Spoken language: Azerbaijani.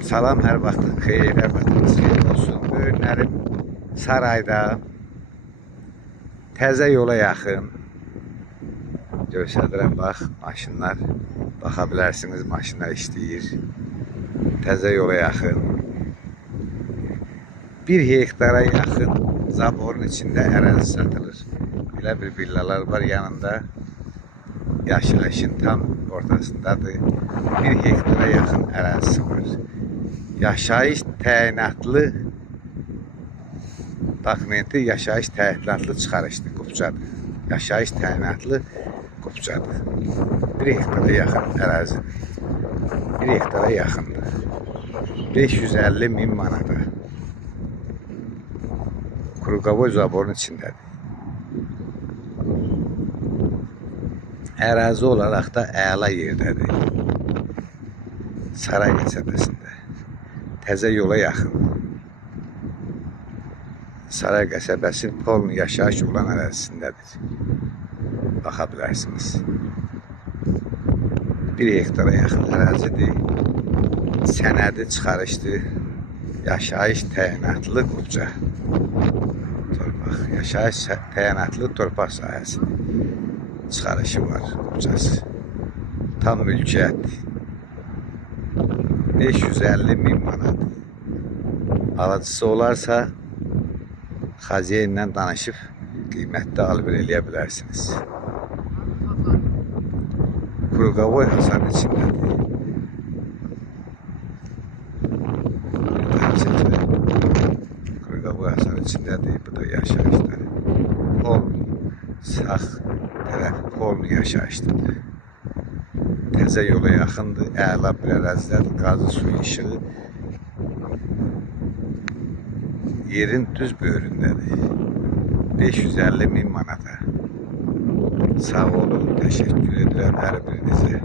Salam, hər vaxtın xeyir, hər vaxtınız xeyir olsun. Bu günlərim sarayda, təzə yola yaxın. Göstərirəm, bax, maşınlar. Baxa bilərsiniz, maşınlar işləyir. Təzə yola yaxın. 1 hektara yaxın zaborun içində ərazi satılır. Belə bir villalar var yanında. Yaşayışın tam ortasındadır. 1 hektara yaxın ərazisi var. Yaşayış təyinatlı dokumenti, yaşayış təyinatlı çıxarışdır, qupçadır. Yaşayış təyinatlı qupçadır. 1 hektara yaxın ərazidir. 1 hektara yaxındır. 550.000 manata. Krugovoy zaborun içindədir. Ərazi olaraq da əla yerdədir. Saray qəsəbəsində. Təzə yola yaxın. Saray qəsəbəsi Poln yaşayış olan ərazisindədir. Baxa bilərsiniz. 1 hektara yaxın ərazidir. Sənədi çıxarışdır. Yaşayış təyinatlı qupça. Torpaq. Yaşayış təyinatlı torpaq sahəsidir. Çıxarışı var qupçası. Tam mülkiyyətdir. 550.000 manat. Alıcısı olarsa xaziyyə ilə danışıb qiymətdə alıb eləyə bilərsiniz. Krugovoy hasar içindədir. Krugovoy hasar içindədir. Bu da yaşayışdır. Poln sağ tərəf Poln yaşayışdır. Təzə yola yaxındır, əla bir ərazidədir, qazı suyu işığı yerin düz böyründədir. 550.000 manata. Sağ olun, təşəkkür edirəm hər birinizə.